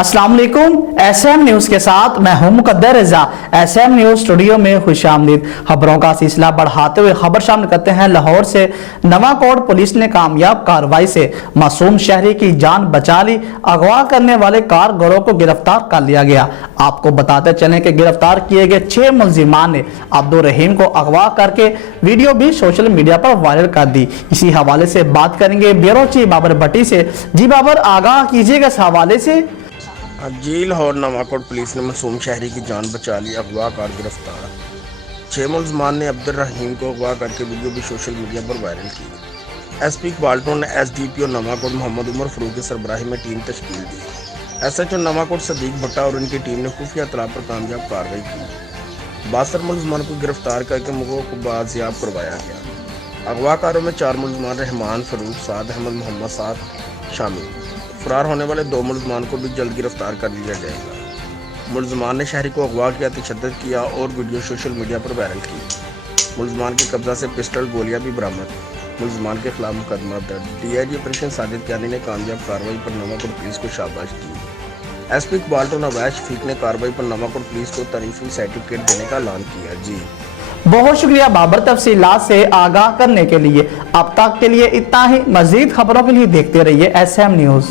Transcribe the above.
अस्सलाम वालेकुम। SM news के साथ मैं हूं मुकद्दर रजा। एसएम न्यूज स्टूडियो में खुशामदीद। खबरों का सिलसिला बढ़ाते हुए खबर शामिल करते हैं। लाहौर से नवाकोट पुलिस ने कामयाब कार्रवाई से मासूम शहरी की जान बचा ली। अगवा करने वाले कार गिरोह को गिरफ्तार कर लिया गया। आपको बताते चलें कि गिरफ्तार किए गए 6 मुलजिमान ने अब्दुल रहीम को अगवा करके वीडियो भी सोशल मीडिया पर वायरल कर दी। इसी हवाले से बात करेंगे ब्यूरो चीफ बाबर भट्टी से। जी बाबर, आगाह कीजिएगा इस हवाले से। जी, लाहौर नवाकोट पुलिस ने मासूम शहरी की जान बचा ली, अगवा कार गिरफ्तार। 6 मुलजमान ने अब्दुल रहीम को अगवा करके वीडियो भी सोशल मीडिया पर वायरल की। एसपी इकबाल टोन ने एसडीपीओ नवाकोट मोहम्मद उमर फरूक की सरबराही में टीम तश्कील दी। एसएचओ नवाकोट सदीक भट्टा और उनकी टीम ने खुफिया इत्तला पर कामयाब कार्रवाई की। 62 मुलजमान को गिरफ्तार करके मुल्कों को बाजियाब करवाया गया। अगवाकारों में 4 मुलजमान रहमान फरूक, साद अहमद, मोहम्मद साद शामिल। फरार होने वाले 2 मुलजमान को भी जल्द गिरफ्तार कर लिया जाएगा। मुलजमान ने शहरी को अगवा किया, तशद्दुद किया और वीडियो सोशल मीडिया पर वायरल की। मुलजमान के कब्जा से पिस्टल, गोलियां भी बरामद। मुलजमान के खिलाफ मुकदमा दर्ज। डीआईजी ऑपरेशन साजिद कियानी ने कामयाब कार्रवाई पर नवाकोट पुलिस को शाबाश दी। एसपी इकबाल टोन अवैध शफीक ने कार्रवाई पर नवाकोट पुलिस को तारीफी सर्टिफिकेट देने का ऐलान किया। जी बहुत शुक्रिया बाबर, तफसीलात से आगाह करने के लिए। अब तक के लिए इतना ही। मजीद खबरों के लिए देखते रहिए एसएम न्यूज।